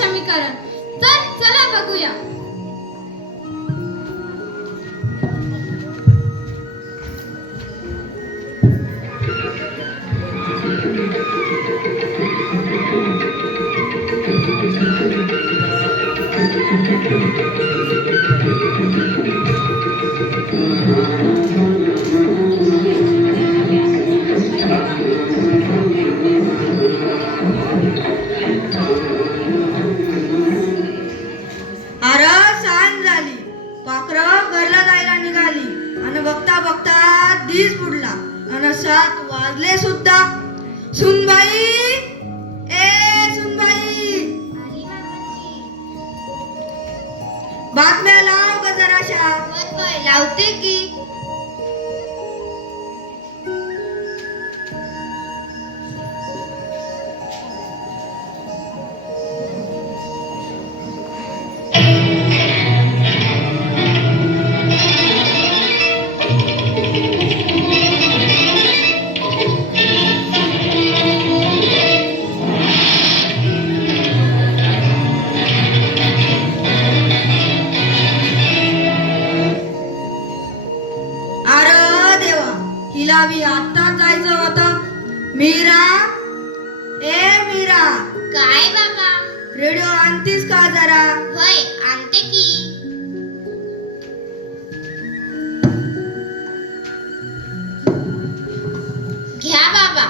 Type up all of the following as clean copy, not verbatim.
सक्षमीकरण. तर चला बघूया. अरे सांज झाली, पाखरं घरला जायला निघाली आणि बघता बघता दिस बुडला आणि 7 वाजले सुद्धा. सुनबाई, ए सुनबाई, बातम्या लाव ग जराशा. लावते की. अरे देवा, हिला बी आत्ताच जायचं होतं. मीरा, ए मीरा, काय बाबा? रेडिओ आणतीस का जरा? होय, आणते की. घ्या बाबा.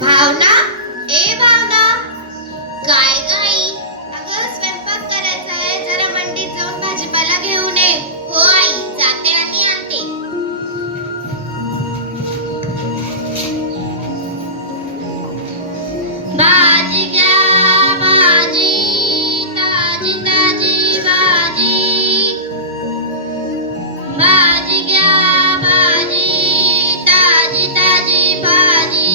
भावना, ए भावना, काय गाई? अगं स्वयंपाक करायचा आहे, जरा मंडीत जाऊन भाजीपाला घेऊन ये. हो आई, जाते आणि आणते. भाजी घ्या, भाजी, ताजी ताजी भाजी. भाजी घ्या, भाजी, ताजी ताजी भाजी.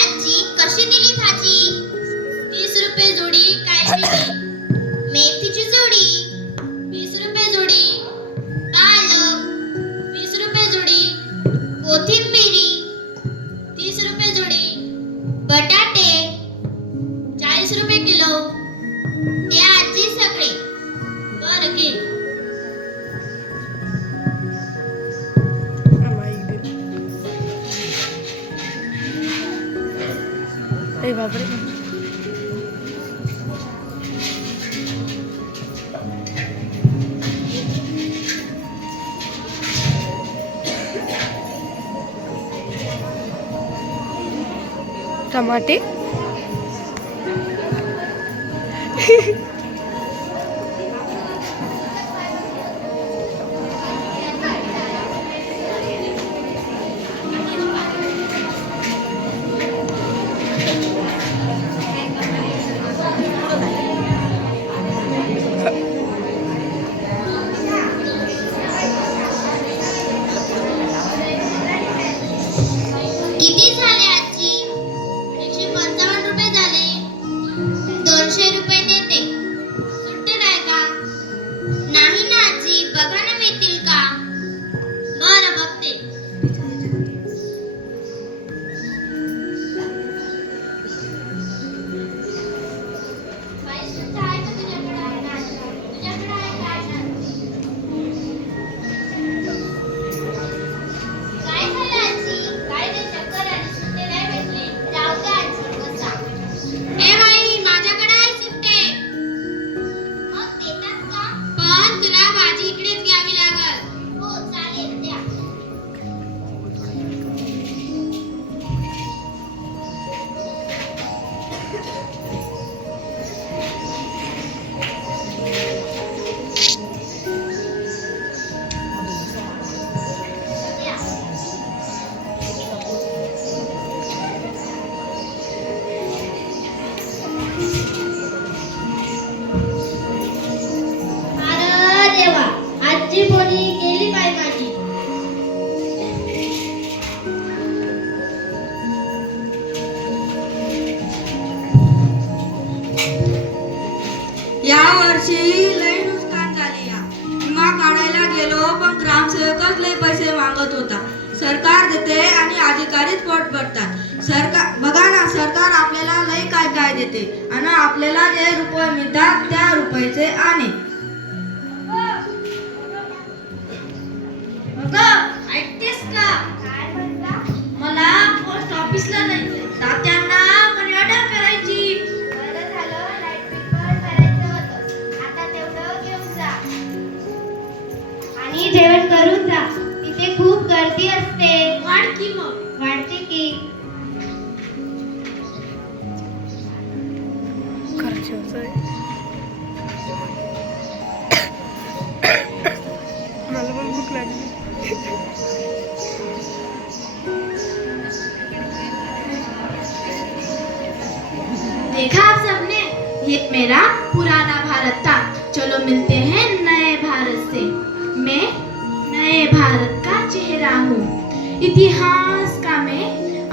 आजी, कशी दिली भाजी? 30 रुपये जोडी. काय दिली? मेथीची जोडी 20 रुपये जोडी. पालक 20 रुपये जोडी. कोथिंबिरी 30 रुपये जोडी. बटाटे 40 रुपये किलो. ते आजी सगळे. बरं घे. ए बापरे. टमाटे. किती झाले आजी? 155 रुपये झाले. 200 रुपये देते. सुट्टे नाही का? नाही ना आजी, बघा ना मिळतील का? बरं, बघते. पैसे आहे का तुझ्याकडे? तुझ्याकडे आहे का? काय झालं आजी? काय रे, चक्कर आली? सुट्टे वर्षी लय नुकसान झाले या. विमा काढायला गेलो पण ग्रामसेवकच लय पैसे मागत होता. सरकार देते आणि अधिकारीच पोट भरतात. सरकार बघा ना, सरकार आपल्याला लय काय काय देते आणि आपल्याला जे रुपये मिळतात त्या रुपयाचे आणि ऐकतेस का? काय म्हणता? मला पोस्ट ऑफिसला जायचंय. तात्यांना पर्यटन करायची. बरं झालं, लाईट बिल पण भरायचं होतं. आता तेवढं घेऊन जा आणि जेवण करून जा. तिथे खूप गर्दी असते. वाढ की मग. वाढते की. मला पण भूक लागली. देखा आप सबने, ये मेरा पुराना भारत था. चलो मिलते हैं नए भारत से. मैं नए भारत का चेहरा हूँ. इतिहास का मैं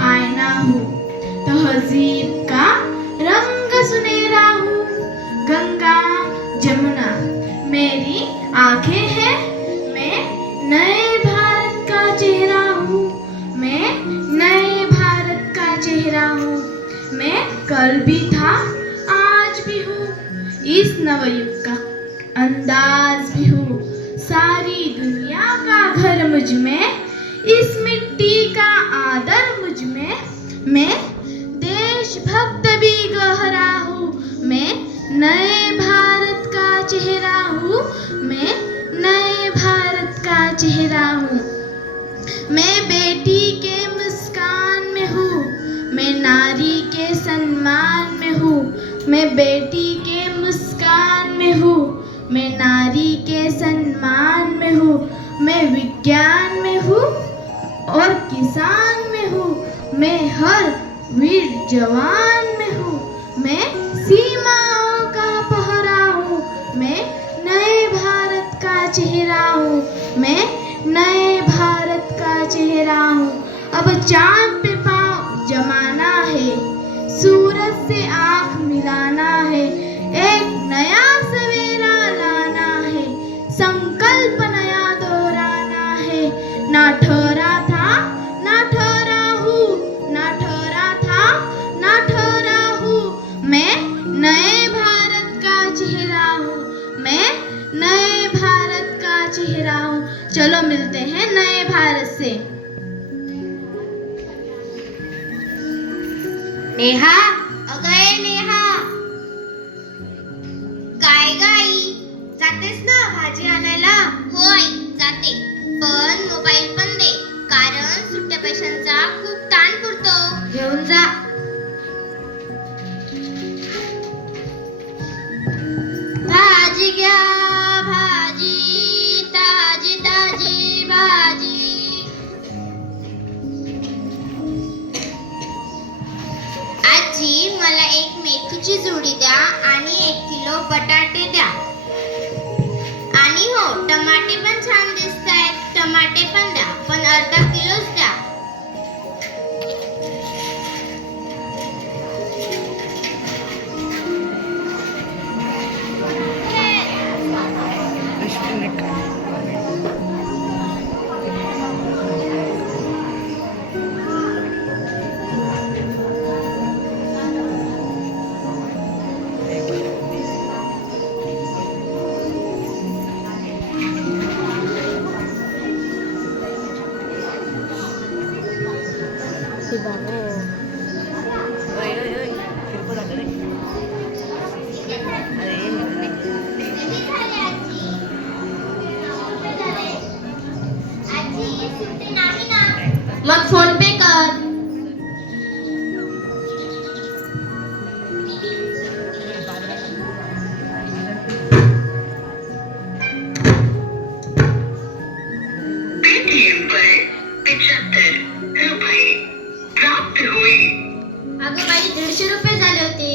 आईना हूँ. तहजीब का रंग सुनहरा हूँ. गंगा जमुना मेरी आंखें हैं. मैं नए भारत का चेहरा हूँ. मैं नए भारत का चेहरा हूँ. मैं कल भी था, आज भी हूँ. इस नवयुग का अंदाज भी हूँ. सारी दुनिया का घर मुझ में. इस मिट्टी का आदर मुझ में. मैं देशभक्त भी गहरा हूँ. मैं नए भारत का चेहरा हूँ. मैं नए भारत का चेहरा हूँ. मैं बेटी के मुस्कान में हूँ. मैं नारी के सम्मान में हूँ. मैं बेटी के मुस्कान में हूँ. मैं नारी के सम्मान में हूँ. मैं विज्ञान में हूँ और किसान में हूँ. मैं हर वीर जवान में हूँ. मैं सीमाओं का पहरा हूँ. मैं नए भारत का चेहरा हूँ. मैं नए भारत का चेहरा हूँ. अब चांद पे पाँव जमाना है. सूरज से आँख मिलाना है. एक नया सवेरा लाना है. संकल्प नया दोहराना है. ना ठहरा था ना ठहरा हूँ. ना ठहरा था ना ठहरा हूँ. मैं नए भारत का चेहरा हूँ. मैं नए भारत का चेहरा हूँ. चलो मिलते हैं नए भारत से. नेहा, अगं ए नेहा. काय ग आई? जातेस ना भाजी आणायला? हो आई, जाते. पण मोबाईल पण दे, कारण सुट्ट्या पैशांचा खूप ताण पुरतो. घेऊन जा. भाजी घ्या, भाजी, ताजी ताजी भाजी. आजी, मला एक मेथीची जुडी द्या आणि 1 किलो बटाटे द्या. आणि हो, टमाटे पण छान दिसतायत. टमाटे पण द्या, पण अर्धा किलोच द्या. किती झाले आजी? आजी, सुट्टे नाही ना? मग फोन पे कर. पेटीएम पर 75 रुपये प्राप्त हुए. अगं बाई, 150 रुपये झाले होते.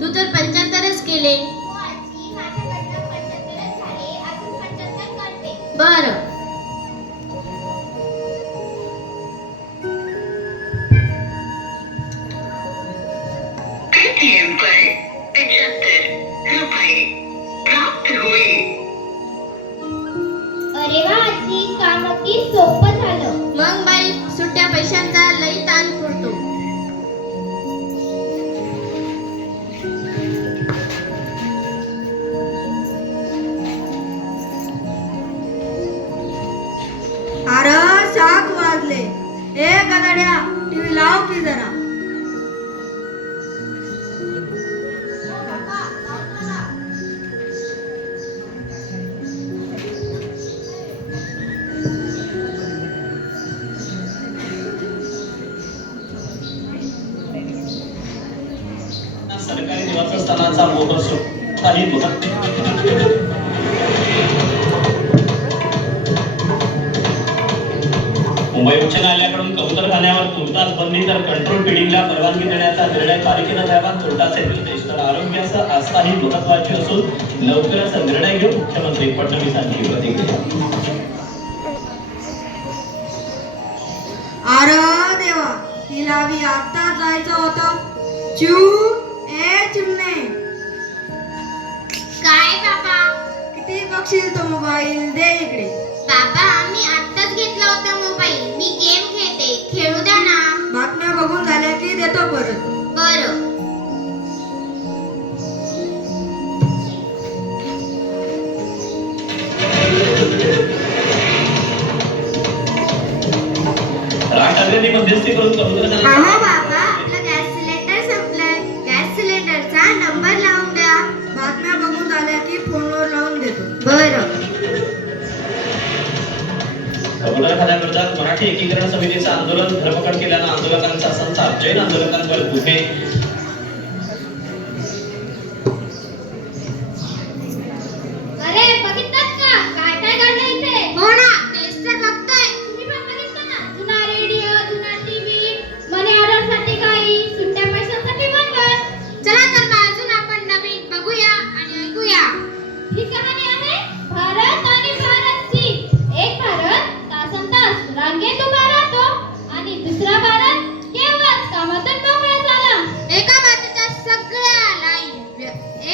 तू तर 75च केले. हो आजी, माझ्याकडनं 75च झाले. अजून 75 करते. बरं. पेटीएम पर 75 रुपये की जरा. सरकारी निवासस्थानाचा मोह काही मुंबई उच्च न्यायालयाकडून कबूतरखान्यावर तुर्तास बंदी तर कंट्रोल फिडिंगला परवानगी देण्याचा निर्णय पालिकेनं द्यावा, कोर्टाचे निर्देश. तर आरोग्याचा आस्था ही महत्वाची असून लवकरच निर्णय घेऊन मुख्यमंत्री फडणवीसांची प्रतिक्रिया. अरे देवा, तिला बी आता जायचं होतं. चिमणे, काय बाबा? किती बघशील तो मोबाईल, दे इकडे. बाबा मी आत्ताच घेतला होता मोबाईल. मी गेम खेळते, खेळू द्या ना. बातम्या बघून झाल्या की देतो परत. बरं. राज ठाकरेंनी मध्यस्थी करून कबूतरखान्यात अहो बाबा, आपलं गॅस सिलेंडर संपलंय. गॅस सिलेंडरचा नंबर लावून द्या. बातम्या बघून झाल्या की फोनवर लावून देतो. बरं. कबूतरखान्याविरोधात मराठी एकीकरण समितीचं आंदोलन, धरपकड केल्यानं आंदोलकांचा संताप, जैन आंदोलकांवर गुन्हे. अरे बघितलं का काय काय घडलं इथे? हो ना, तेच तर बघतोय. तुम्ही पण बघितलं ना, जुना रेडिओ, जुना टीव्ही, मनी ऑर्डर साठी काही, सुट्ट्या पैशांसाठी बंगल. चला तर मग अजून आपण नवीन बघूया आणि ऐकूया. ही कहाणी आहे भारत आणि भारतची. एक भारत तासंतास रांगेत उभा राहतो आणि दुसरा भारत केवळ कामातून मोकळा झाला. एका भारताच्या सगळ्या लाईन.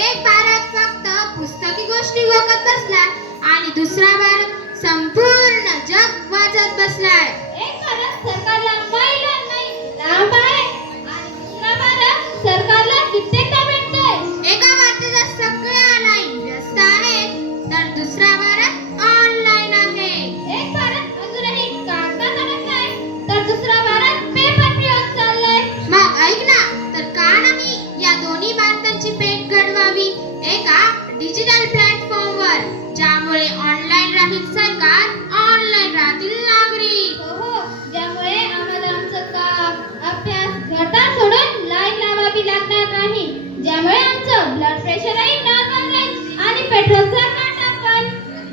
एक भारत फक्त पुस्तकी गोष्टी बघत बसलाय आणि दुसरा भारत संपूर्ण जग वाचत बसलाय. एक भारत सरकारला पाहिलं नाही लांब आहे आणि दुसरा भारत सरकारला कित्येकदा भेटतोय. एका भारताच्या सगळ्या लाईन व्यस्त आहेत तर दुसरा भारत ऑनलाईन आहे. एक भारत अजूनही कागदात अडकला आहे तर दुसरा भारत पेपर मिळवत चाललाय. मग ऐक ना, तर का नाही या दोन्ही भारतांची भेट घडवावी एका डिजिटल प्लॅटफॉर्मवर, ज्यामुळे ऑनलाईन राहील सरकार, ऑनलाईन राहतील नागरिक. हो, ज्यामुळे आम्हाला आमचं काम, अभ्यास घरदार सोडून लाईन लावावी लागणार नाही. ज्यामुळे आमचं ब्लड प्रेशरही नॉर्मल राहील आणि पेट्रोलचा काटा पण.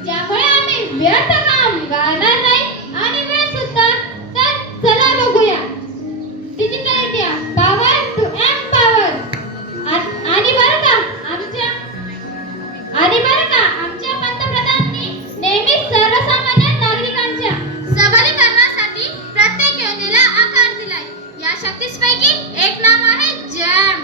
ज्यामुळे आम्ही व्यर्थ काम गाळणार नाही आणि वेळ सुद्धा. तर चला बघूया digital India power to empower. आणि बरं का आमच्या पंतप्रधानांनी नेहमीच सर्वसामान्य नागरिकांच्या सबलीकरणासाठी प्रत्येक योजनेला आकार दिलाय. या शक्तींपैकी एक नाव आहे JAM.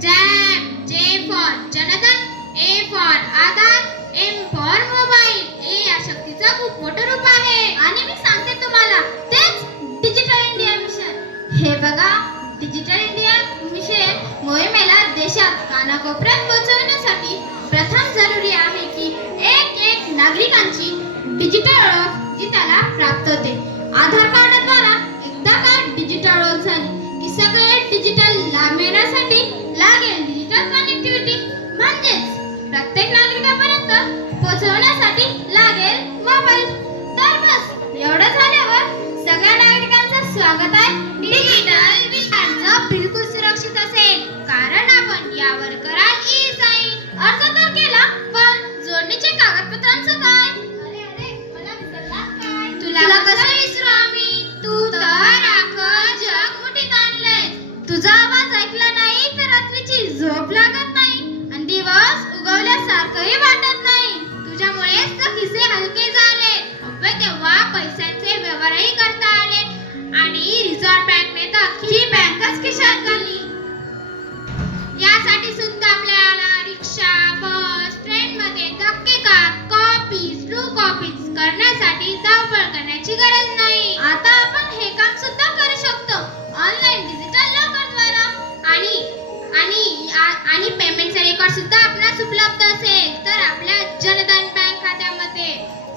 JAM. J for Jandhan, A for Aadhaar, M for mobile. हे या शक्तीचं खूप मोठं रूप आहे. आणि मी सांगते तुम्हाला, तेच डिजिटल इंडिया मिशन. हे बघा, डिजिटल इंडिया मिशन मोहिमेला देशात कानाकोपऱ्यात पोहोचवण्यासाठी प्रथम जरुरी आहे की एक नागरिकांची डिजिटल ओळख जी त्याला प्राप्त होते. आधार कार्डद्वारा एकदा का डिजिटल ओळख झाली की सगळे डिजिटल लाभ मिळण्यासाठी लागेल डिजिटल कनेक्टिव्हिटी, म्हणजेच प्रत्येक नागरिकापर्यंत पोहोचवण्यासाठी लागेल मोबाईल. तर बस एवढं झाल्यावर सगळ्या नागरिकांचं स्वागत आहे डिजिटल विषयांचं. बिलकुल सुरक्षित असेल कारण आपण यावर कराल ई साइन. अर्ज तर केला, पण जोडणीचे कागदपत्रांचं काय? अरे मला विसरलात काय? तुला कसं विसरू आम्ही? तू तर अख्खं जग मुठीत आणलंय. तुझा आवाज ऐकला नाही तर रात्रीची झोप लागत नाही आणि दिवस उगवल्यासारखंही वाटत नाही. तुझ्यामुळेच तर खिसे हलके झाले. अबे तेव्हा पैशांचे व्यवहारही करता आले आणि रिझर्व्ह बँकने तर अख्खी बँकच खिशात घालली. यासाठी सुद्धा आपल्याला रिक्षा, बस, ट्रेन मध्ये धक्के कॉपीज, ट्रू कॉपीज करण्यासाठी धावपळ करण्याची गरज नाही. आता आपण हे काम सुद्धा करू शकतो ऑनलाईन डिजिटल लॉकरद्वारा. आणि पेमेंटचा रेकॉर्ड सुद्धा आपल्यास उपलब्ध असेल तर आपल्या जनधन बँक खात्यामध्ये.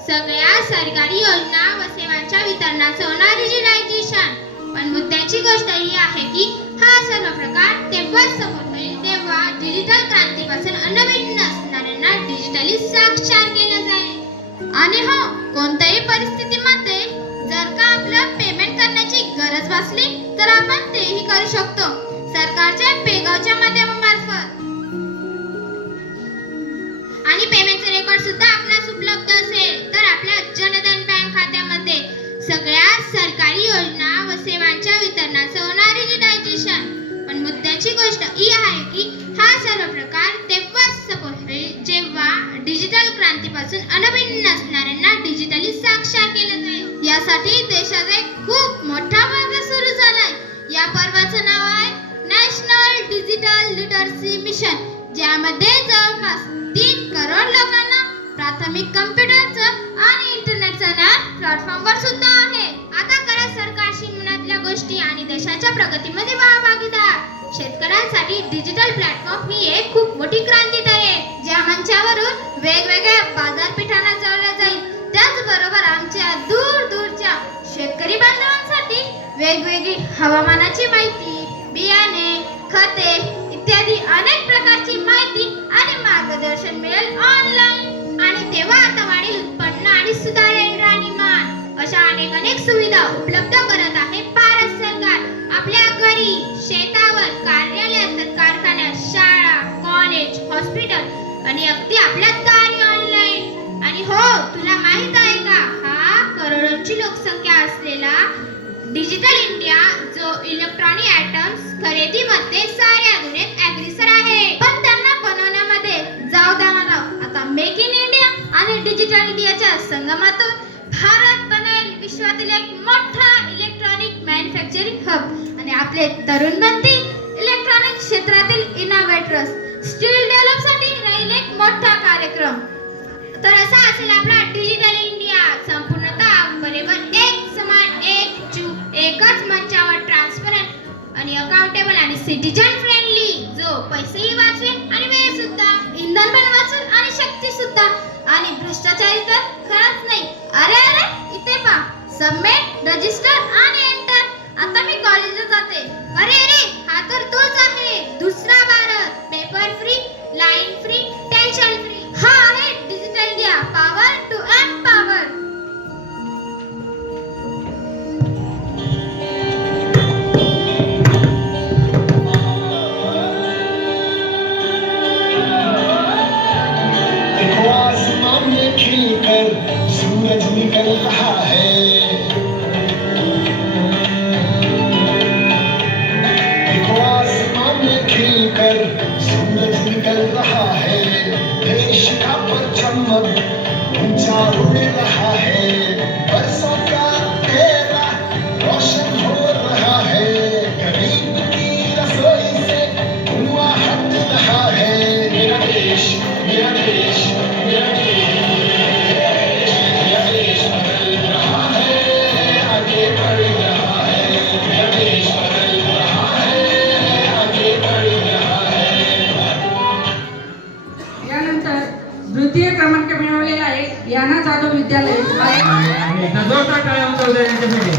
सगळ्या सरकारी योजना व सेवांच्या वितरणाचं होणार डिजिटलायझेशन. पण मुद्द्याची मुद्द्याची गोष्ट ही आहे की हा सर्व प्रकार तेव्हाच समोर होईल तेव्हा डिजिटल क्रांतीपासून अनभिज्ञ असणाऱ्यांना डिजिटली साक्षर केलं जाईल. आणि हो, कोणत्याही परिस्थितीमध्ये जर का आपलं पेमेंट करण्याची गरज भासली तर आपण तेही करू शकतो सरकारच्या पेगावच्या माध्यमामार्फत. आणि पेमेंटचे रेकॉर्ड सुद्धा आपल्यास उपलब्ध असेल तर आपल्या जनधन बँक खात्यामध्ये सगळ्या सरकारी योजना व सेवांच्या वितरणाचं होणार डिजिटायझेशन. पण मुद्द्याची गोष्ट ही आहे की हा सर्व प्रकार तेव्हाच सफल होईल जेव्हा डिजिटल क्रांतीपासून अनभिज्ञ असणाऱ्यांना डिजिटली साक्षर केलं जाईल. यासाठी देशात एक खूप मोठा पर्व सुरू झालाय. या पर्वाचं नाव आहे नॅशनल डिजिटल लिटरसी मिशन, ज्यामध्ये जवळपास 3 करोड लोकांना प्राथमिक कम्प्युटरचं आणि इंटरनेटचं ज्ञान प्लॅटफॉर्मवर सुद्धा आहे. आता करा सरकारशी मनातल्या गोष्टी आणि देशाच्या प्रगतीमध्ये भागीदार. शेतकऱ्यांसाठी डिजिटल प्लॅटफॉर्म ही एक खूप मोठी क्रांती ठरेल, ज्या मंचावरून वेगवेगळ्या बाजारपेठांना जोडल्या जाईल. त्याचबरोबर आमच्या दूर दूरच्या शेतकरी बांधवांसाठी वेगवेगळी हवामानाची माहिती, बियाणे, खते इत्यादी अनेक प्रकारची माहिती आणि मार्गदर्शन मिळेल ऑनलाईन. आणि तेव्हा आता वाढील उत्पन्न आणि सुधारेल राहणीमान अशा अनेक सुविधा उपलब्ध करत आहे भारत सरकार. आपल्या घरी, शेतावर, कार्यालयात, कारखान्यात, शाळा, कॉलेज, हॉस्पिटल आणि अगदी आपल्या दारी ऑनलाईन. आणि हो, तुला माहित आहे का, हा करोडोंची लोकसंख्या असलेला डिजिटल इंडिया जो इलेक्ट्रॉनिक आयटम्स खरेदीमध्ये साऱ्या दुनियेत अग्रेसर आहे. पण त्यांना बनवण्यामध्ये जाऊ देणार आहोत. आता मेक इन इंडिया आणि डिजिटल इंडियाच्या संगमातून भारत बनेल विश्वातील एक मोठा इलेक्ट्रॉनिक मॅन्युफॅक्चरिंग हब. आणि आपले तरुण बनतील इलेक्ट्रॉनिक क्षेत्रातील इनोव्हेटर्स. स्किल डेव्हलपसाठी राहील एक मोठा कार्यक्रम. तर असा असेल आपला डिजिटल इंडिया, संपूर्णतः बरोबर एक समान, एकजूट, एकाच मंचावर ट्रान्सपरंट आणि अकाउंटेबल आणि सिटीजन फ्रेंडली, जो पैसेही वाचवेल आणि वेळ सुद्धा, इंधन पण वाचवेल आणि शक्ती सुद्धा. आणि भ्रष्टाचारी तर खरंच नाही. अरे अरे, इथे पहा, सबमिट, रजिस्टर आणि एंटर. आता मी कॉलेजला जाते. अरे अरे, हा तर तोच आहे दुसरा Bharat, paper free, line free, tension free. हा आहे digital India, power to empower. देखो आसमान में खिलकर सूरज निकल रहा है. देखो आसमान में खिलकर सूरज निकल रहा है. देश का परचम अब ऊंचा उड़ रहा है. बरसों का अंधेरा रोशन हो रहा है. गरीब की रसोई से धुआं हट रहा है. मेरा देश, मेरा देश, मेरा देश, मेरा देश बदल रहा है, आगे बढ़ रहा है. मेरा देश बदल रहा है, आगे बढ़ रहा है. यानंतर द्वितीय क्रमांक मिळवलेला आहे याना जाधव विद्यालय. जोरदार टाळ्या वाजवल्या त्यांच्यासाठी.